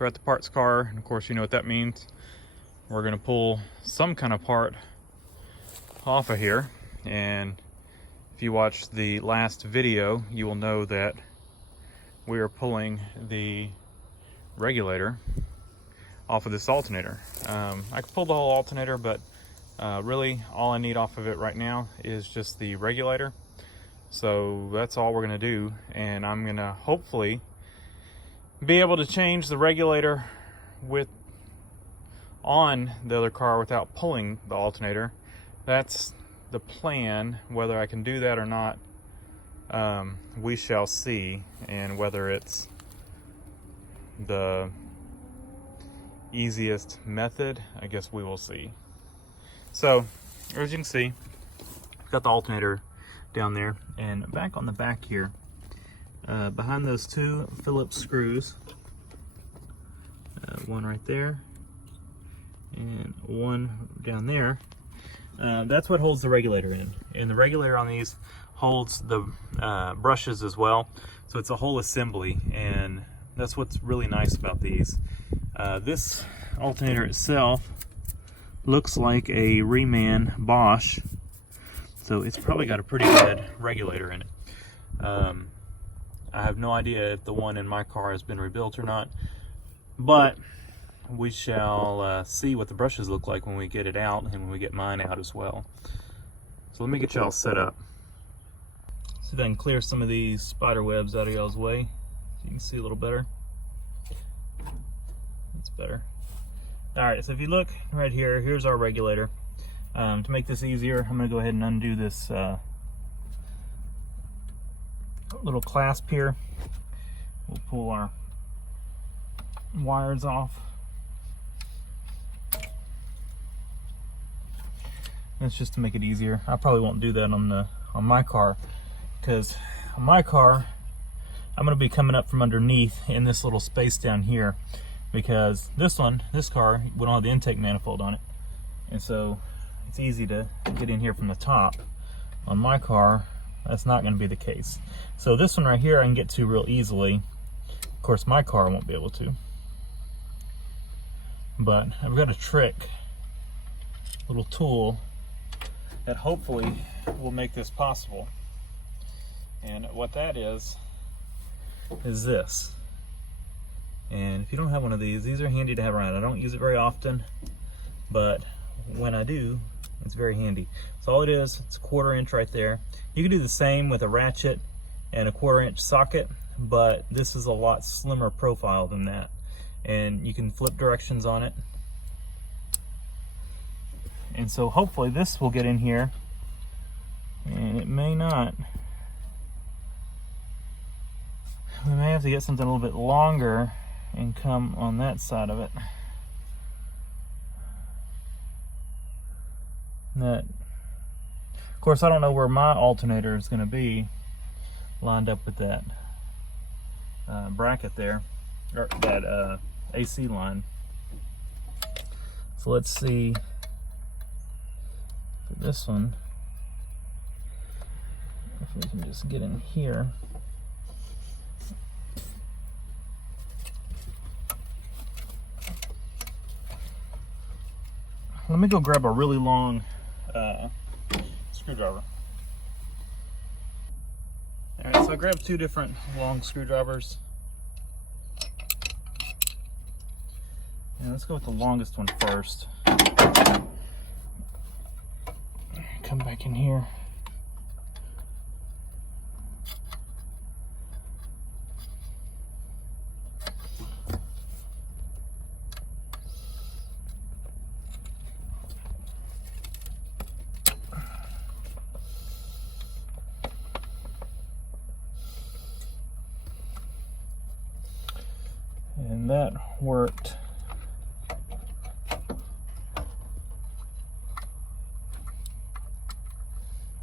So we're at the parts car, and of course you know what that means. We're gonna pull some kind of part off of here, and if you watched the last video, you will know that we are pulling the regulator off of this alternator. I could pull the whole alternator, but really all I need off of it right now is just the regulator. So that's all we're gonna do, and I'm gonna hopefully be able to change the regulator on the other car without pulling the alternator. That's the plan. Whether I can do that or not, we shall see, and whether it's the easiest method, I guess we will see. So as you can see, I've got the alternator down there, and back on the back here, behind those two Phillips screws, one right there and one down there, that's what holds the regulator in. And the regulator on these holds the brushes as well, so it's a whole assembly, and that's what's really nice about these. This alternator itself looks like a Reman Bosch, so it's probably got a pretty good regulator in it. I have no idea if the one in my car has been rebuilt or not, but we shall see what the brushes look like when we get it out and when we get mine out as well. So let me get y'all set up. See if I can clear some of these spider webs out of y'all's way so you can see a little better. That's better. Alright, so if you look right here, here's our regulator. To make this easier, I'm going to go ahead and undo this little clasp here. We'll pull our wires off. That's just to make it easier. I probably won't do that on my car, because on my car I'm going to be coming up from underneath in this little space down here, because this car, we don't have the intake manifold on it, and so it's easy to get in here from the top. On my car, that's not going to be the case. So this one right here I can get to real easily. Of course my car won't be able to, but I've got a trick, little tool that hopefully will make this possible. And what that is this. And if you don't have one of these are handy to have around. I don't use it very often, but when I do, it's very handy. So all it is, it's a 1/4 inch right there. You can do the same with a ratchet and a 1/4 inch socket, but this is a lot slimmer profile than that. And you can flip directions on it. And so hopefully this will get in here, and it may not. We may have to get something a little bit longer and come on that side of it. That, of course, I don't know where my alternator is going to be lined up with that bracket there, or that AC line. So let's see for this one if we can just get in here. Let me go grab a really long screwdriver. Alright, so I grabbed 2 different long screwdrivers. And let's go with the longest one first. Come back in here. And that worked.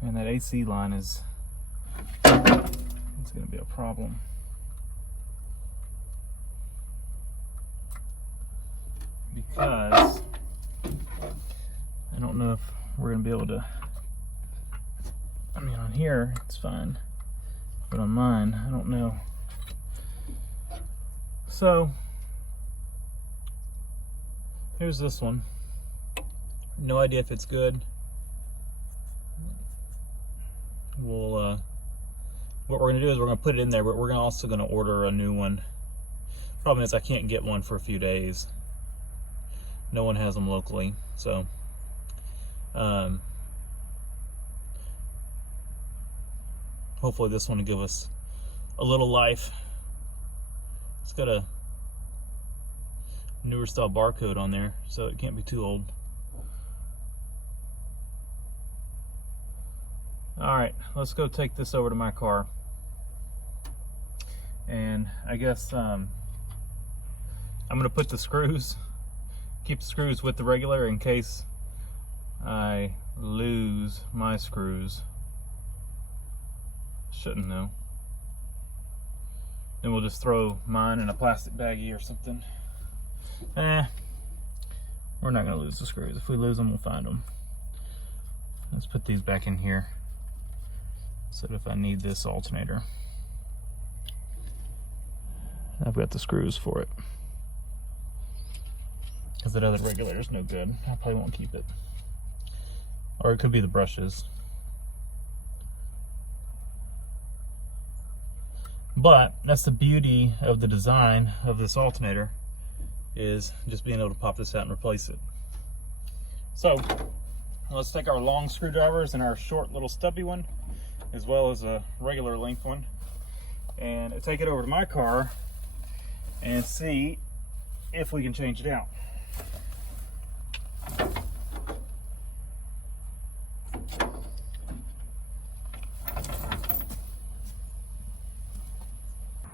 And that AC line it's going to be a problem. Because I don't know if we're going to be able to, I mean on here it's fine, but on mine I don't know. So here's this one. No idea if it's good. We'll what we're gonna do is we're gonna put it in there, but we're also gonna order a new one. Problem is I can't get one for a few days. No one has them locally, so hopefully this one will give us a little life. It's got a newer style barcode on there, so it can't be too old. All right, let's go take this over to my car. And I guess I'm gonna put the screws, keep the screws with the regulator in case I lose my screws. Shouldn't though. Then we'll just throw mine in a plastic baggie or something. We're not gonna lose the screws. If we lose them, we'll find them. Let's put these back in here, so that if I need this alternator, I've got the screws for it. Because that other regulator's no good. I probably won't keep it. Or it could be the brushes. But that's the beauty of the design of this alternator, is just being able to pop this out and replace it. So let's take our long screwdrivers and our short little stubby one, as well as a regular length one, and take it over to my car and see if we can change it out.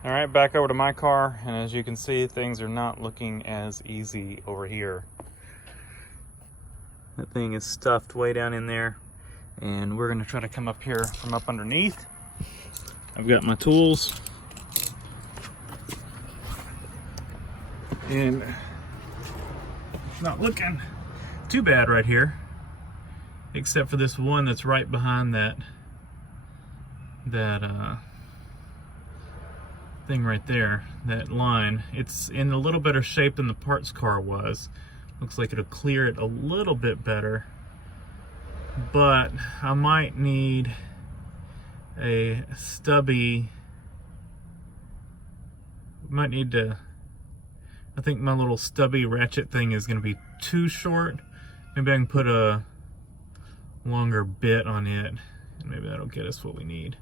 All right, back over to my car, and as you can see, things are not looking as easy over here. That thing is stuffed way down in there, and we're gonna try to come up here from up underneath. I've got my tools, and it's not looking too bad right here, except for this one that's right behind that thing right there, that line. It's in a little better shape than the parts car was. Looks like it'll clear it a little bit better, but I might need a stubby. Might need to, I think my little stubby ratchet thing is going to be too short. Maybe I can put a longer bit on it, and maybe that'll get us what we need.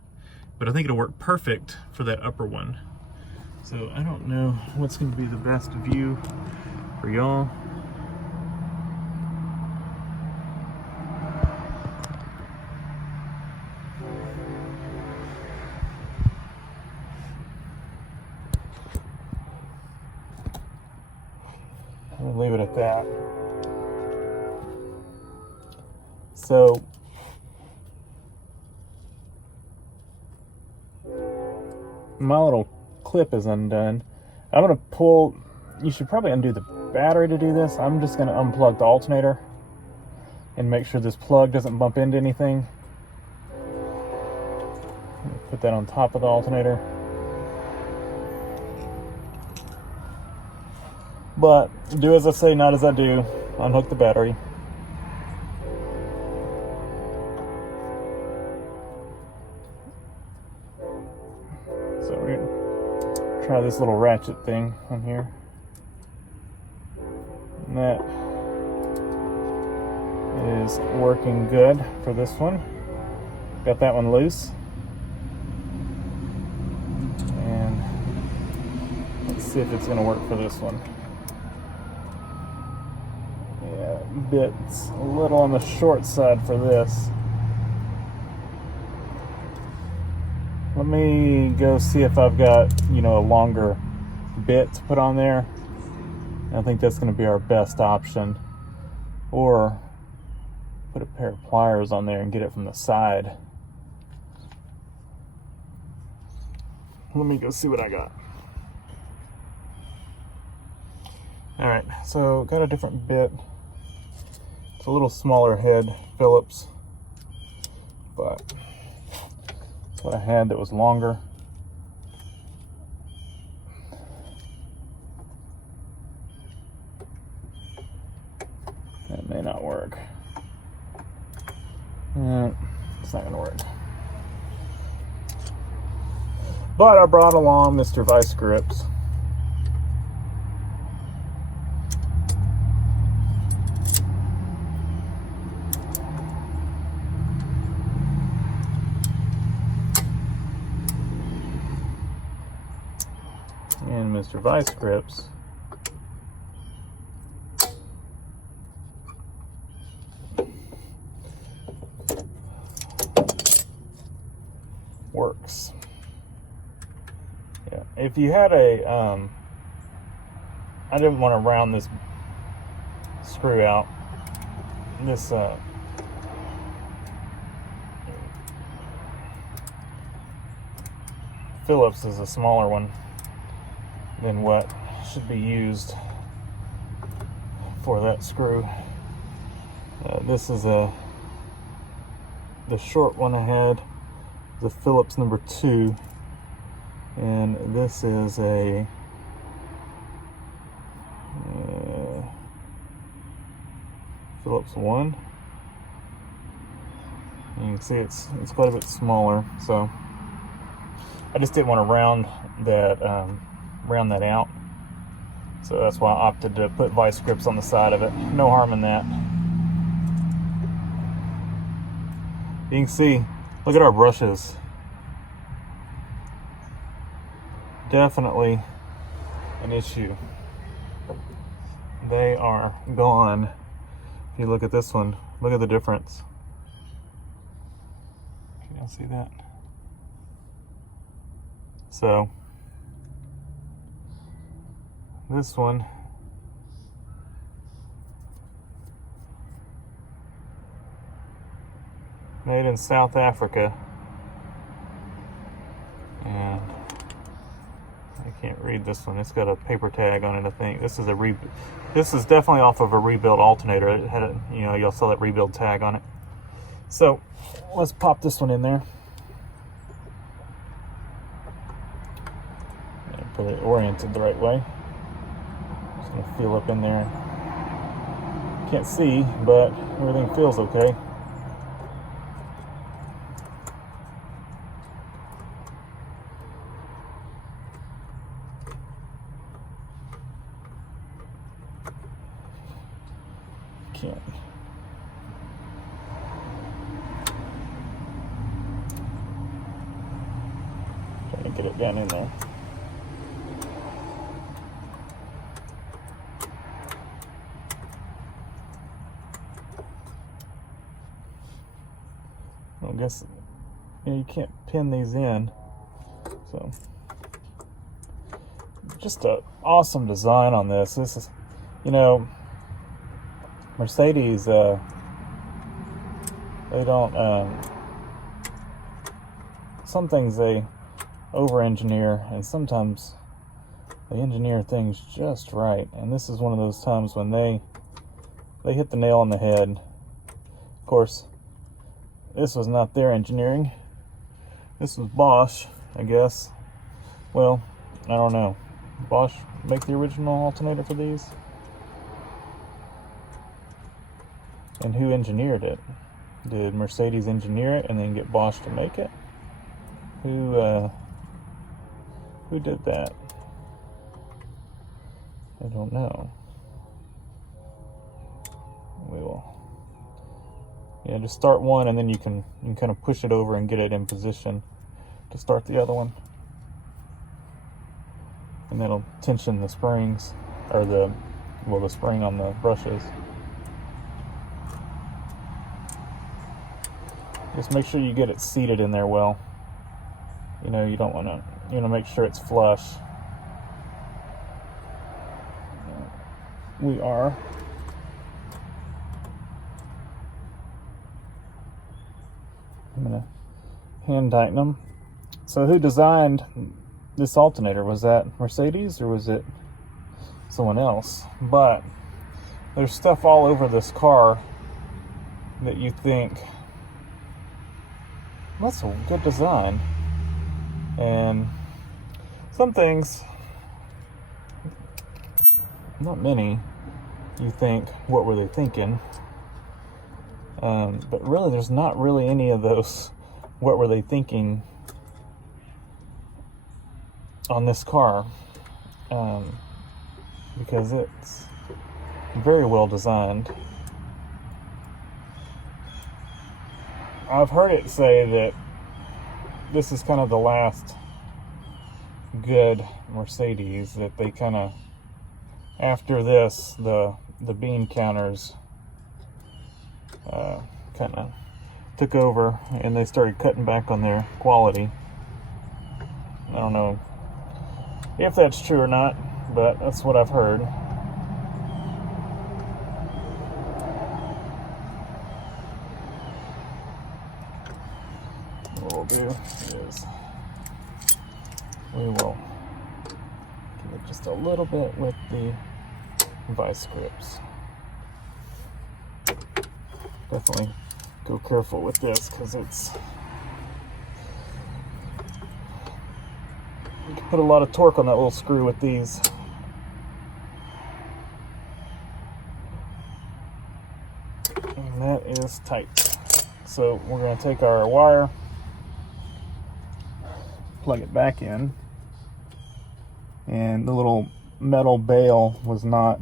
But I think it'll work perfect for that upper one. So I don't know what's going to be the best view for y'all. I'll leave it at that. So my little clip is undone. I'm gonna pull, you should probably undo the battery to do this. I'm just gonna unplug the alternator and make sure this plug doesn't bump into anything. Put that on top of the alternator. But do as I say, not as I do. Unhook the battery. So we're gonna try this little ratchet thing on here. And that is working good for this one. Got that one loose. And let's see if it's gonna work for this one. Yeah, bit's a little on the short side for this. Let me go see if I've got, you know, a longer bit to put on there. I think that's going to be our best option. Or put a pair of pliers on there and get it from the side. Let me go see what I got. All right, so got a different bit. It's a little smaller head, Phillips, but that's what I had that was longer. But I brought along Mr. Vice Grips. And Mr. Vice Grips works. Yeah, if you had a, I didn't want to round this screw out. This Phillips is a smaller one than what should be used for that screw. This is the short one I had, the Phillips number 2, and this is a Phillips 1. You can see it's quite a bit smaller, so I just didn't want to round that out. So that's why I opted to put vice grips on the side of it. No harm in that. You can see, look at our brushes. Definitely an issue. They are gone. If you look at this one, look at the difference. Can y'all see that? So this one made in South Africa, and I can't read this one. It's got a paper tag on it, I think. This is this is definitely off of a rebuild alternator. It had a, you know, you'll saw that rebuild tag on it. So let's pop this one in there. And put it oriented the right way. Just gonna feel up in there. Can't see, but everything feels okay. Can't. Trying to get it down in there. I guess, you know, you can't pin these in, so just an awesome design on this. This is, you know, Mercedes, they don't, some things they over-engineer, and sometimes they engineer things just right, and this is one of those times when they hit the nail on the head. Of course, this was not their engineering. This was Bosch, I guess. Well, I don't know. Bosch make the original alternator for these? And who engineered it? Did Mercedes engineer it and then get Bosch to make it? Who did that? I don't know. We will. Yeah, just start one, and then you can kind of push it over and get it in position to start the other one. And that'll tension the springs, or the spring on the brushes. Just make sure you get it seated in there well. You know, you don't want to, you want to make sure it's flush. We are. I'm going to hand tighten them. So who designed this alternator? Was that Mercedes or was it someone else? But there's stuff all over this car that you think, that's a good design. And some things, not many, you think, what were they thinking? But really, there's not really any of those what were they thinking on this car, because it's very well designed. I've heard it say that this is kind of the last good Mercedes, that they kind of, after this, the bean counters kind of took over and they started cutting back on their quality. I don't know if that's true or not, but that's what I've heard. What we'll do is we will give it just a little bit with the vice grips. Definitely go careful with this, because it's, you can put a lot of torque on that little screw with these. And that is tight. So we're going to take our wire, plug it back in, and the little metal bail was not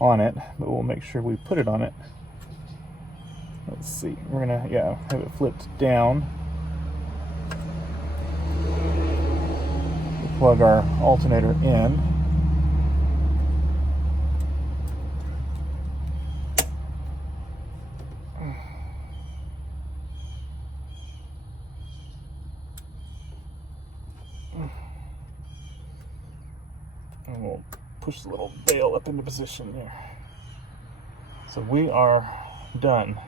on it, but we'll make sure we put it on it. Let's see, we're gonna, have it flipped down. We'll plug our alternator in. And we'll push the little bail up into position there. So we are done.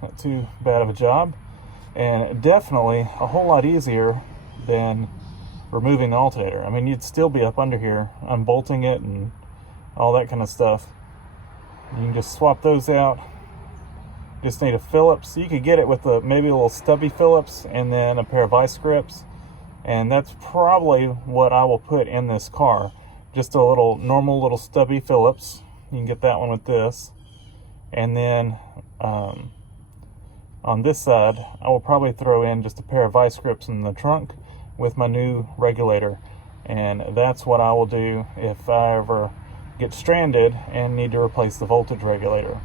Not too bad of a job, and definitely a whole lot easier than removing the alternator. I mean, you'd still be up under here unbolting it and all that kind of stuff. You can just swap those out. Just need a Phillips. You could get it with maybe a little stubby Phillips and then a pair of vice grips, and that's probably what I will put in this car. Just a little normal little stubby Phillips. You can get that one with this, and then on this side, I will probably throw in just a pair of vice grips in the trunk with my new regulator. And that's what I will do if I ever get stranded and need to replace the voltage regulator.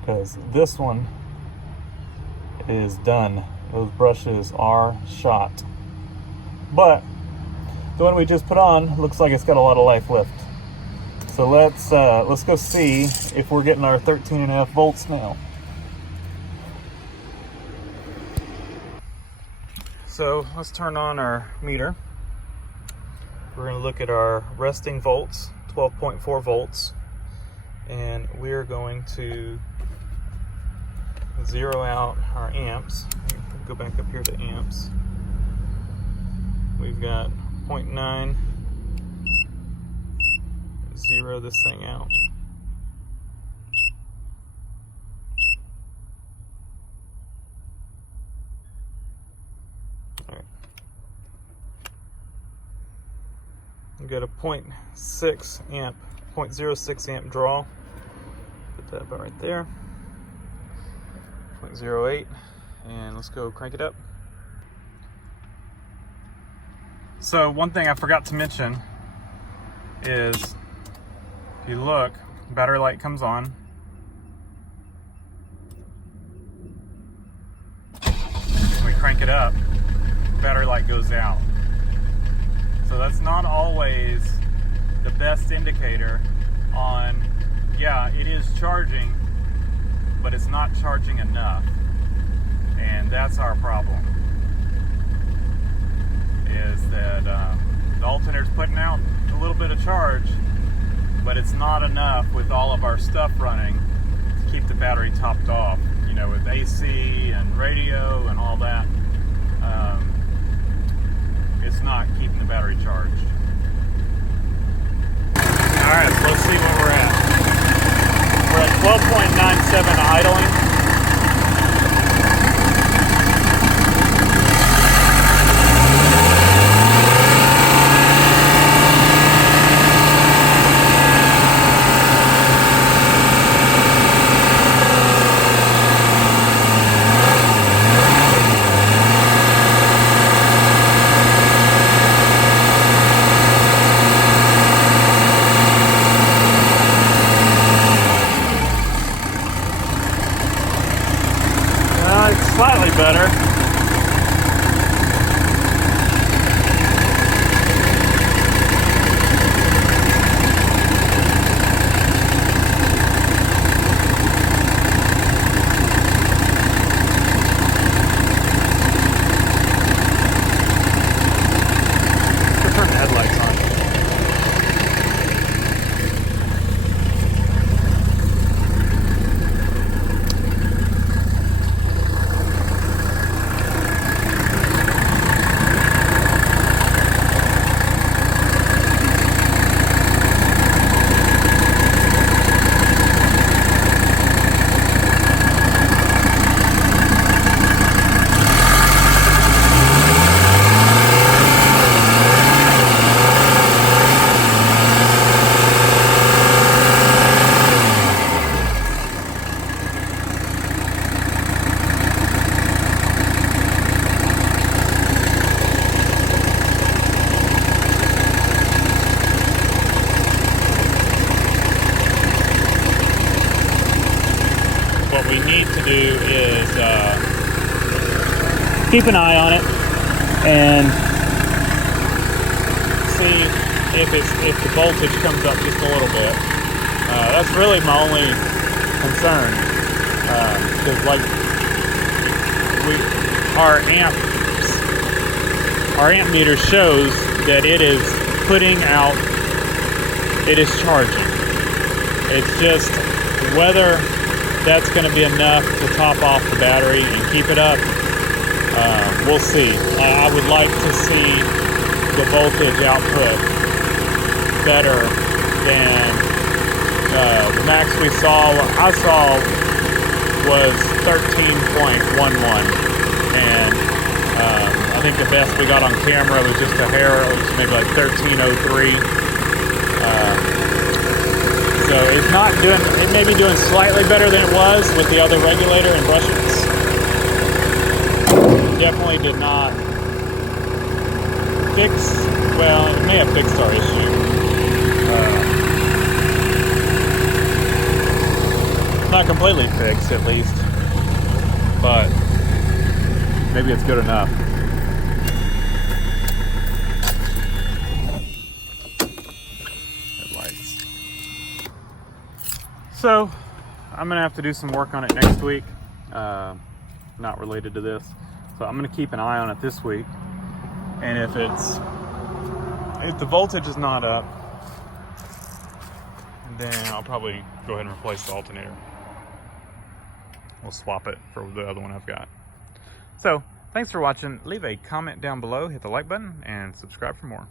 Because this one is done. Those brushes are shot. But the one we just put on looks like it's got a lot of life left. So let's go see if we're getting our 13.5 volts now. So let's turn on our meter. We're going to look at our resting volts, 12.4 volts, and we're going to zero out our amps. Go back up here to amps. We've got 0.9. Zero this thing out. All right. We've got a 0.6 amp, 0.06 amp draw. Put that about right there. 0.08, and let's go crank it up. So one thing I forgot to mention is, if you look, battery light comes on. When we crank it up, battery light goes out. So that's not always the best indicator on, it is charging, but it's not charging enough. And that's our problem. Is that the alternator's putting out a little bit of charge, but it's not enough with all of our stuff running to keep the battery topped off, with AC and radio and all that. It's not keeping the battery charged. Alright, so let's see where we're at. We're at 12.97 idling. slightly better. Turn the headlights on. What we need to do is keep an eye on it and see if the voltage comes up just a little bit. That's really my only concern, because like our amp meter shows that it is putting out, it is charging. It's just whether that's going to be enough to top off the battery and keep it up. We'll see. I would like to see the voltage output better than the max I saw was 13.11, and I think the best we got on camera was just a hair. It was maybe like 1303. So it's not doing, it may be doing slightly better than it was with the other regulator and brushes. Definitely did not fix, well, it may have fixed our issue. Not completely fixed, at least, but maybe it's good enough. Headlights. So, I'm gonna have to do some work on it next week, not related to this. So I'm gonna keep an eye on it this week, and if the voltage is not up, then I'll probably go ahead and replace the alternator. We'll swap it for the other one I've got. So, thanks for watching. Leave a comment down below, hit the like button, and subscribe for more.